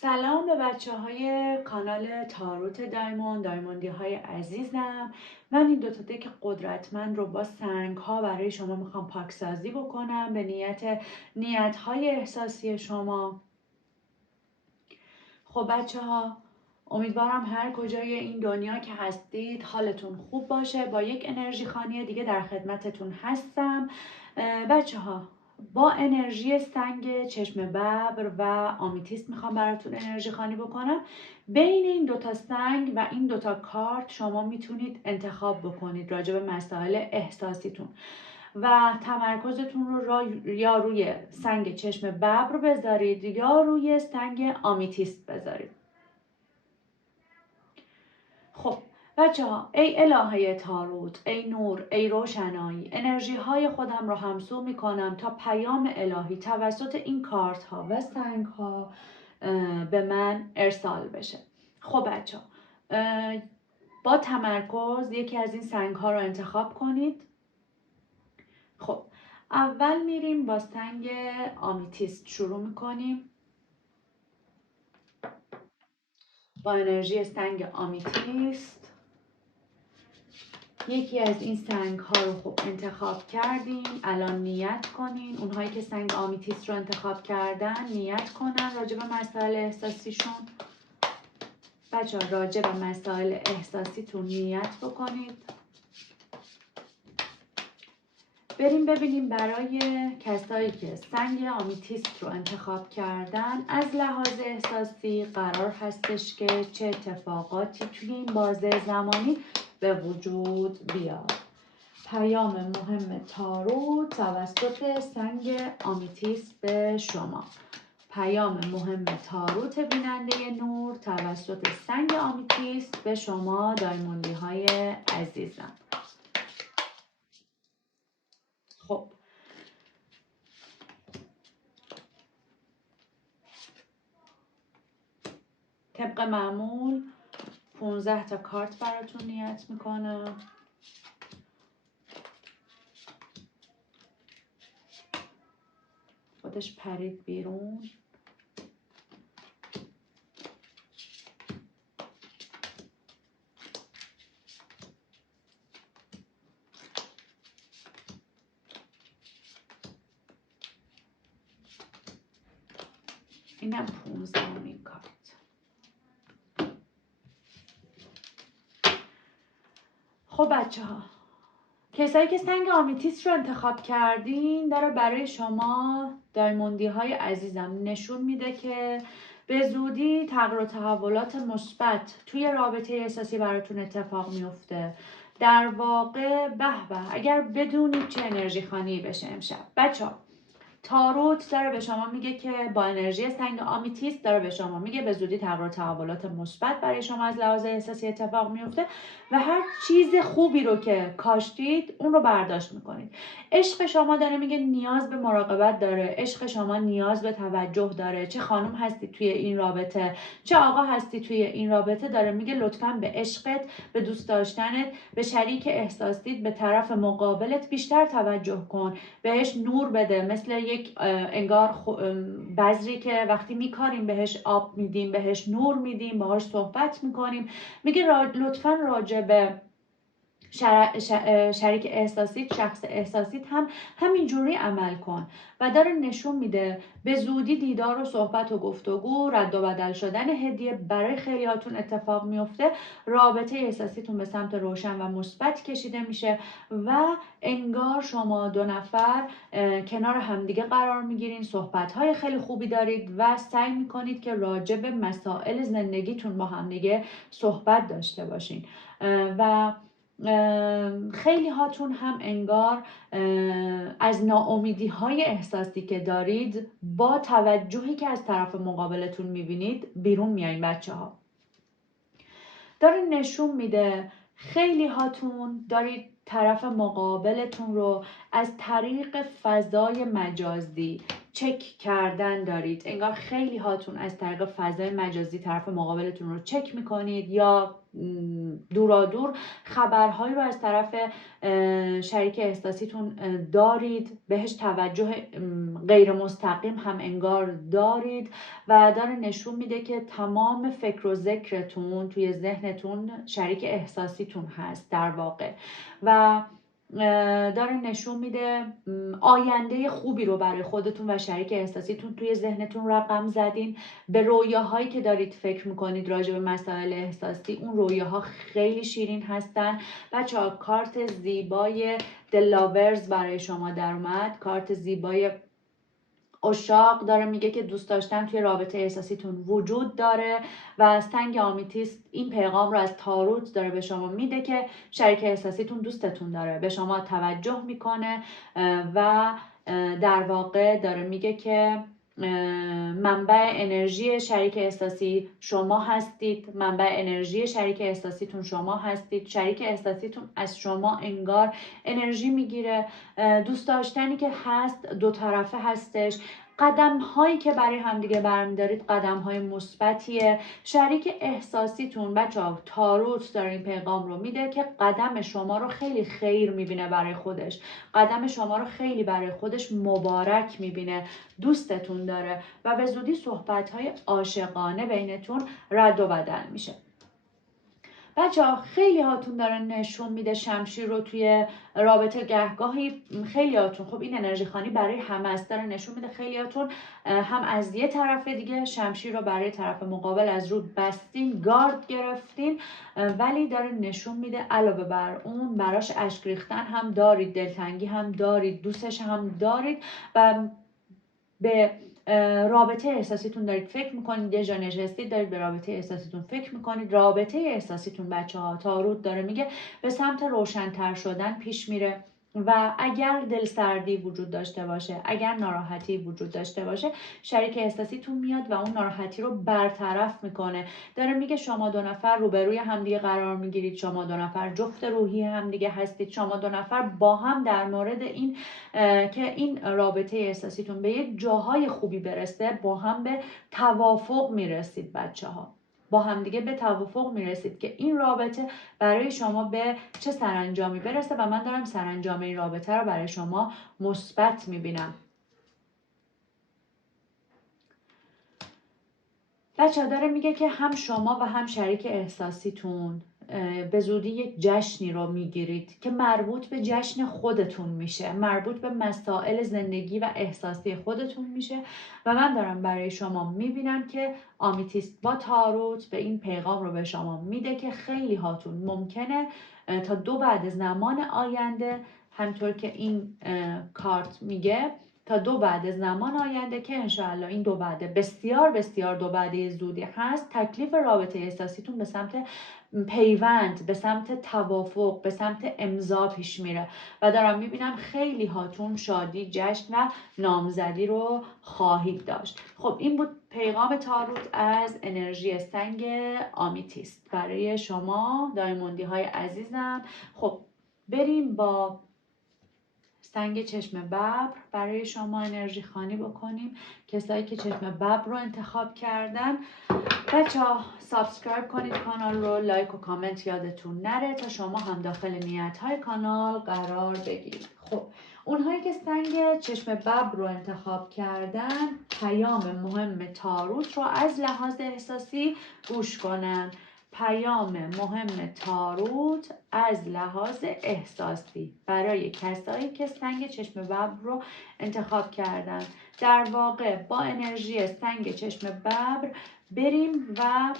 سلام به بچه های کانال تاروت دایموندی های عزیزم. من این دوتا دک قدرتمند رو با سنگ ها برای شما میخوام پاکسازی بکنم به نیت های احساسی شما. خب بچه ها، امیدوارم هر کجای این دنیا که هستید حالتون خوب باشه. با یک انرژی خانی دیگه در خدمتتون هستم. بچه ها، با انرژی سنگ چشم ببر و آمیتیست میخوام براتون انرژی خانی بکنم. بین این دوتا سنگ و این دوتا کارت شما میتونید انتخاب بکنید راجع به مسائل احساسیتون و تمرکزتون رو یا روی سنگ چشم ببر بذارید یا روی سنگ آمیتیست بذارید. خب بچه ها، ای الهه تاروت، ای نور، ای روشنایی، انرژی های خودم رو همسو می کنم تا پیام الهی توسط این کارت ها و سنگ ها به من ارسال بشه. خب بچه ها، با تمرکز یکی از این سنگ ها رو انتخاب کنید. خب اول میریم با سنگ آمیتیست شروع میکنیم. با انرژی سنگ آمیتیست یکی از این سنگ ها رو خوب انتخاب کردین. الان نیت کنین، اونهایی که سنگ آمیتیست رو انتخاب کردن نیت کنن راجع به مسائل احساسیشون. بچه ها، راجع به مسائل احساسیتون نیت بکنید. بریم ببینیم برای کسایی که سنگ آمیتیست رو انتخاب کردن از لحاظ احساسی قرار هستش که چه اتفاقاتی توی این بازه زمانی به وجود بیاد. پیام مهم تاروت توسط سنگ آمیتیست به شما. پیام مهم تاروت بیننده نور توسط سنگ آمیتیست به شما دایموندی های عزیزم. خب طبق معمول 15 تا کارت براتون نیت میکنم. خودش پرید بیرون. اینم 15مین کارت. خب بچه ها، کسایی که سنگ آمیتیست رو انتخاب کردین داره برای شما دایموندی های عزیزم نشون میده که به زودی تغییر و تحولات مثبت توی رابطه احساسی براتون اتفاق میفته. در واقع به اگر بدونید چه انرژی خانی بشه امشب. بچه ها، تاروت داره به شما میگه که با انرژی سنگ آمیتیست داره به شما میگه به زودی تغییر و تحولات مثبت برای شما از لحاظ احساسی اتفاق میفته و هر چیز خوبی رو که کاشتید اون رو برداشت میکنید. عشق شما داره میگه نیاز به مراقبت داره. عشق شما نیاز به توجه داره. چه خانم هستی توی این رابطه، چه آقا هستی توی این رابطه، داره میگه لطفاً به عشقت، به دوست داشتنت، به شریک احساسیت، به طرف مقابلت بیشتر توجه کن. بهش نور بده، مثل یک انگار بذری که وقتی میکاریم بهش آب میدیم، بهش نور میدیم، باهاش صحبت میکنیم. میگه لطفاً راجع به شریک احساسیت، شخص احساسیت هم همینجوری عمل کن و داره نشون میده به زودی دیدار و صحبت و گفتگو، رد و بدل شدن هدیه برای خیلیاتون اتفاق میفته. رابطه احساسیتون به سمت روشن و مثبت کشیده میشه و انگار شما دو نفر کنار همدیگه قرار میگیرین، صحبت‌های خیلی خوبی دارید و سعی میکنید که راجع به مسائل زندگیتون با همدیگه صحبت داشته باشین و خیلی هاتون هم انگار از ناامیدی های احساسی که دارید با توجهی که از طرف مقابلتون میبینید بیرون میایین. بچه ها، داره نشون میده خیلی هاتون دارید طرف مقابلتون رو از طریق فضای مجازی چک کردن دارید. انگار خیلی هاتون از طریق فضای مجازی طرف مقابلتون رو چک میکنید یا دورادور خبرهایی رو از طرف شریک احساسیتون دارید، بهش توجه غیر مستقیم هم انگار دارید و داره نشون میده که تمام فکر و ذکرتون توی ذهنتون شریک احساسیتون هست در واقع و داره نشون میده آینده خوبی رو برای خودتون و شریک احساسیتون توی ذهنتون رقم زدین. به رویاهایی که دارید فکر میکنید راجع به مسائل احساسی، اون رویاها خیلی شیرین هستن. بچه‌ها کارت زیبای The Lovers برای شما در اومد، کارت زیبای عشاق داره میگه که دوست داشتن توی رابطه احساسیتون وجود داره و سنگ آمیتیست این پیغام رو از تاروت داره به شما میده که شریک احساسیتون دوستتون داره، به شما توجه میکنه و در واقع داره میگه که منبع انرژی شریک احساسی شما هستید، منبع انرژی شریک احساسیتون شما هستید. شریک احساسیتون از شما انگار انرژی میگیره. دوست داشتنی که هست دو طرفه هستش. قدم هایی که برای همدیگه برمیدارید قدم های مثبتیه. شریک احساسیتون بچه‌ها تاروت داره این پیغام رو میده که قدم شما رو خیلی خیر میبینه برای خودش، قدم شما رو خیلی برای خودش مبارک میبینه، دوستتون داره و به زودی صحبت های عاشقانه بینتون رد و بدل میشه. بچه‌ها خیلی هاتون داره نشون میده شمشیر رو توی رابطه. گهگاهی خیلی هاتون، خب این انرژی خانی برای همه است، داره نشون میده خیلی هاتون هم از یه طرف دیگه شمشیر رو برای طرف مقابل از رو بستین، گارد گرفتین، ولی داره نشون میده علاوه بر اون براش اشک ریختن هم دارید، دلتنگی هم دارید، دوستش هم دارید و به رابطه احساسیتون دارید فکر میکنید. یه جا نشستید دارید به رابطه احساسیتون فکر میکنید. رابطه احساسیتون بچه‌ها تاروت داره میگه به سمت روشن‌تر شدن پیش میره و اگر دلسردی وجود داشته باشه، اگر ناراحتی وجود داشته باشه، شریک احساسیتون میاد و اون ناراحتی رو برطرف میکنه. داره میگه شما دو نفر روبروی همدیگه قرار میگیرید، شما دو نفر جفت روحی همدیگه هستید، شما دو نفر با هم در مورد این که این رابطه احساسیتون به یک جاهای خوبی برسه با هم به توافق میرسید. بچه‌ها با همدیگه به توافق میرسید که این رابطه برای شما به چه سرانجامی برسه و من دارم سرانجام این رابطه رو برای شما مثبت میبینم. بچه داره میگه که هم شما و هم شریک احساسیتون به زودی یک جشنی رو میگیرید که مربوط به جشن خودتون میشه، مربوط به مسائل زندگی و احساسی خودتون میشه و من دارم برای شما میبینم که آمیتیست با تاروت به این پیغام رو به شما میده که خیلی هاتون ممکنه تا دو بعد زمان آینده، همطور که این کارت میگه تا دو بعد زمان آینده که انشاءالله این دو بعد بسیار بسیار دو بعده زودی هست، تکلیف رابطه احساسیتون به سمت پیوند، به سمت توافق، به سمت امضا پیش میره و دارم میبینم خیلی هاتون شادی، جشن و نامزدی رو خواهید داشت. خب این بود پیغام تاروت از انرژی سنگ آمیتیست برای شما دایموندی های عزیزم. خب بریم با سنگ چشم ببر برای شما انرژی خانی بکنیم. کسایی که چشم ببر رو انتخاب کردن بچه‌ها سابسکرایب کنید کانال رو، لایک و کامنت یادتون نره تا شما هم داخل نیت‌های کانال قرار بگیرید. خب اونهایی که سنگ چشم ببر رو انتخاب کردن پیام مهم تاروت رو از لحاظ احساسی گوش کنن. پیام مهم تاروت از لحاظ احساسی برای کسایی که سنگ چشم ببر رو انتخاب کردن. در واقع با انرژی سنگ چشم ببر بریم و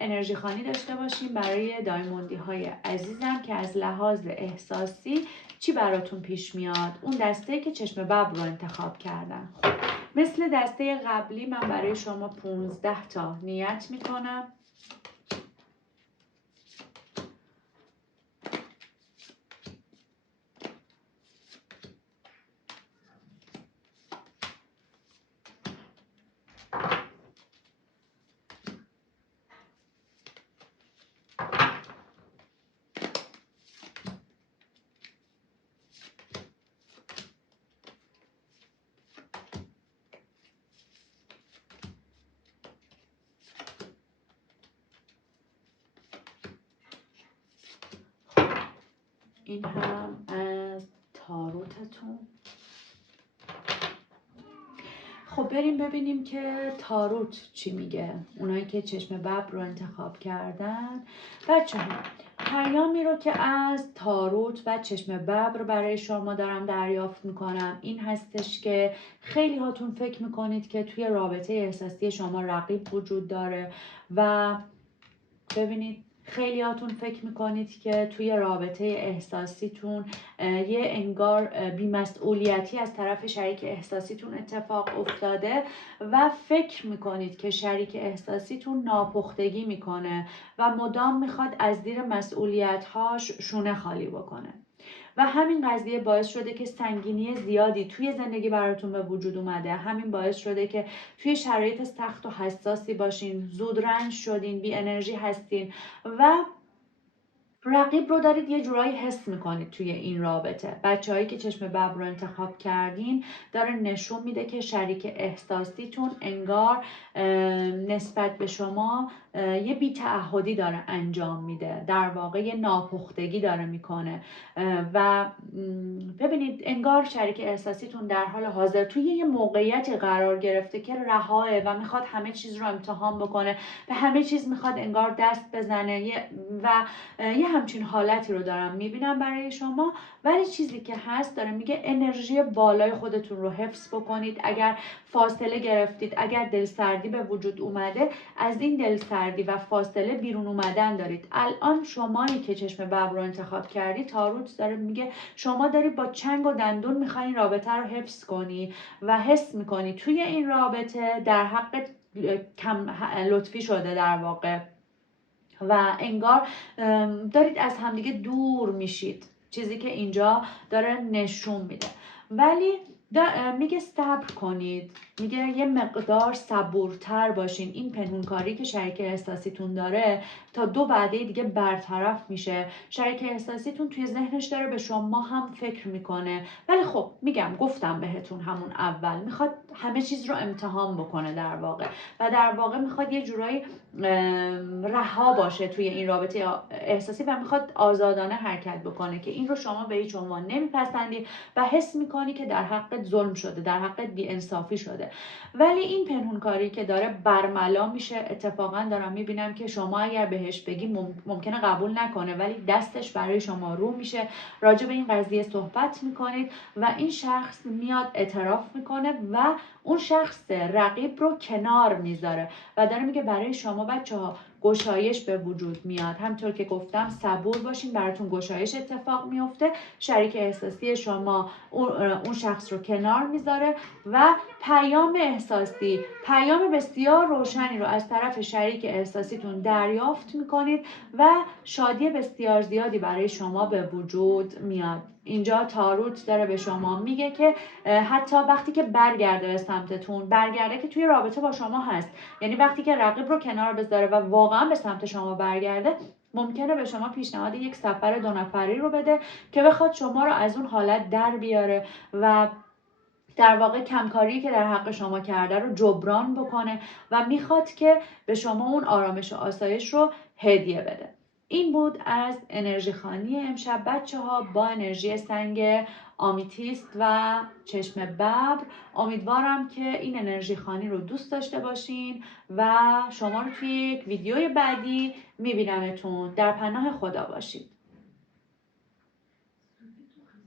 انرژی خانی داشته باشیم برای دایموندی های عزیزم که از لحاظ احساسی چی براتون پیش میاد. اون دسته که چشم ببر رو انتخاب کردن. خب مثل دسته قبلی من برای شما 15 تا نیت میکنم. این هم از تاروتتون. خب بریم ببینیم که تاروت چی میگه. اونایی که چشم ببر رو انتخاب کردن. بچه ها پیامی رو که از تاروت و چشم ببر برای شما دارم دریافت میکنم این هستش که خیلی هاتون فکر میکنید که توی رابطه احساسی شما رقیب وجود داره و ببینید خیلی هاتون فکر میکنید که توی رابطه احساسیتون یه انگار بی‌مسئولیتی از طرف شریک احساسیتون اتفاق افتاده و فکر میکنید که شریک احساسیتون ناپختگی میکنه و مدام میخواد از زیر مسئولیت‌هاش شونه خالی بکنه و همین قضیه باعث شده که سنگینی زیادی توی زندگی براتون به وجود اومده. همین باعث شده که توی شرایط سخت و حساسی باشین، زودرنج شدین، بی انرژی هستین و رقیب رو دارید یه جورایی حس میکنید توی این رابطه. بچه‌هایی که چشم ببر رو انتخاب کردین داره نشون میده که شریک احساسیتون انگار نسبت به شما یه بی‌تعهدی داره انجام میده، در واقع یه ناپختگی داره میکنه و ببینید انگار شریک احساسیتون در حال حاضر توی یه موقعیتی قرار گرفته که رهاه و میخواد همه چیز رو امتحان بکنه، به همه چیز میخواد انگار دست بزنه و یه همچین حالتی رو دارم میبینم برای شما. ولی چیزی که هست داره میگه انرژی بالای خودتون رو حفظ بکنید. اگر فاصله گرفتید، اگر دلسردی به وجود اومده، از این دلسردی و فاصله بیرون اومدن دارید. الان شمایی که چشم ببر رو انتخاب کردی تاروت داره میگه شما داری با چنگ و دندون میخوای این رابطه رو حفظ کنی و حس میکنی توی این رابطه در حق کم لطفی شده در واقع و انگار دارید از همدیگه دور میشید، چیزی که اینجا داره نشون میده. ولی میگه صبر کنید، میگه یه مقدار صبورتر باشین. این پنهونکاری که شریک احساسیتون داره تا 2 وعده دیگه برطرف میشه. شریک احساسیتون توی ذهنش داره به شما هم فکر میکنه، ولی خب میگم گفتم بهتون همون اول میخواد همه چیز رو امتحان بکنه در واقع و در واقع میخواد یه جورایی رها باشه توی این رابطه احساسی و میخواد آزادانه حرکت بکنه که این رو شما به هیچ عنوان نمیپسندی و حس میکنی که در حقت ظلم شده، در حقت بی‌انصافی شده. ولی این پنهونکاری که داره برملا میشه. اتفاقا دارم میبینم که شما اگر بهش بگی ممکنه قبول نکنه، ولی دستش برای شما رو میشه، راجع به این قضیه صحبت میکنید و این شخص میاد اعتراف میکنه و اون شخص رقیب رو کنار میذاره و داره میگه برای شما بچه‌ها گشایش به وجود میاد. همطور که گفتم صبور باشین، براتون گشایش اتفاق میفته. شریک احساسی شما اون شخص رو کنار میذاره و پیام احساسی، پیام بسیار روشنی رو از طرف شریک احساسیتون دریافت میکنید و شادی بسیار زیادی برای شما به وجود میاد. اینجا تاروت داره به شما میگه که حتی وقتی که برگرده به سمتتون، برگرده که توی رابطه با شما هست، یعنی وقتی که رقیب رو کنار بذاره و واقعا به سمت شما برگرده، ممکنه به شما پیشنهاد یک سفر 2 نفری رو بده که بخواد شما رو از اون حالت در بیاره و در واقع کمکاری که در حق شما کرده رو جبران بکنه و میخواد که به شما اون آرامش و آسایش رو هدیه بده. این بود از انرژی خوانی امشب بچه‌ها با انرژی سنگ آمیتیست و چشم ببر. امیدوارم که این انرژی خوانی رو دوست داشته باشین و شما رو توی یک ویدیوی بعدی میبینمتون. در پناه خدا باشید.